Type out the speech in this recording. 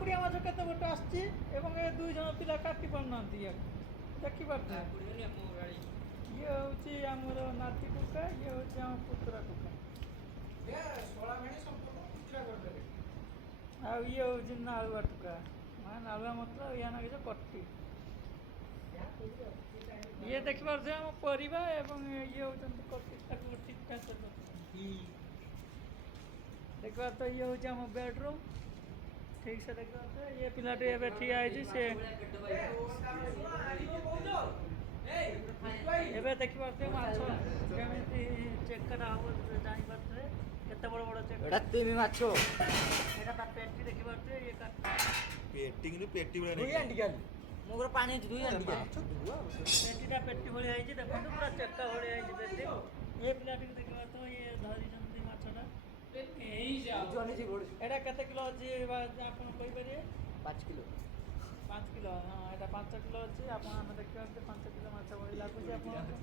କାକୁଡ଼ିଆ ମାଛ କେତେ ଗୋଟେ ଆସିଛି ଏବଂ ଏ 2 ଜଣ ପିଲା କାଟି ପାରୁନାହାନ୍ତି ୟାକୁ ଦେଖିପାରୁଛ। ଇଏ ହେଉଛି ଆମର ନାତି ଟୋକା, ଇଏ ହେଉଛି ଆମ ପୁତୁରା ଟୋକା, ଆଉ ଇଏ ହେଉଛି ନାଳୁଆ ଟୋକା। ମାନେ ନାଳୁଆ ମତଲବ ଇଏ ନାଗିଛ କଟି। ଇଏ ଦେଖିପାରୁଥିବେ ଆମ ପରିବା ଏବଂ ଇଏ ହେଉଛନ୍ତି କଟି, ତାକୁ ଠିକ୍ ଠାକ୍ ଦେଖିବାର ତ ଇଏ ହେଉଛି ଆମ ବେଡ଼ରୁମ୍। ଠିକ୍ ସେ ଦେଖିପାରୁଥିବେ। ଇଏ ପିଲାଟି ଏବେ ଠିଆ ହେଇଛି, ସେ ଏବେ ଦେଖିପାରୁଥିବେ ମାଛ କେମିତି ଚେକଟା ହବ ଜାଣିପାରୁଥିବେ। କେତେ ବଡ଼ ବଡ଼ ଚେକ, ଏଟା ତିନି ମାଛ ଏଇଟା ତା ପେଟି ଦେଖିପାରୁଥିବେ। ଇଏ ପେଟି ମୋ ଘରେ ପାଣି ଅଛି ଦୁଇ ଆଣ୍ଟି ପେଟିଟା ପେଟି ଭଳିଆ ହେଇଛି, ଦେଖନ୍ତୁ ପୁରା ଚେକା ଭଳିଆ ହେଇଛି ପେଟି। ଇଏ ପିଲାଟିକୁ ଦେଖିପାରୁଥିବ, ଇଏ ଧରିଛନ୍ତି ମାଛଟା। ଏଇଟା କେତେ କିଲୋ ଅଛି ଆପଣ କହିପାରିବେ? 5 କିଲୋ। 5 କିଲୋ, ହଁ ଏଇଟା 5 କିଲୋ ଅଛି। ଆପଣ ଆମେ ଦେଖିପାରୁଛେ 5 କିଲୋ ମାଛ ଭଳି ଲାଗୁଛି ଆପଣଙ୍କୁ।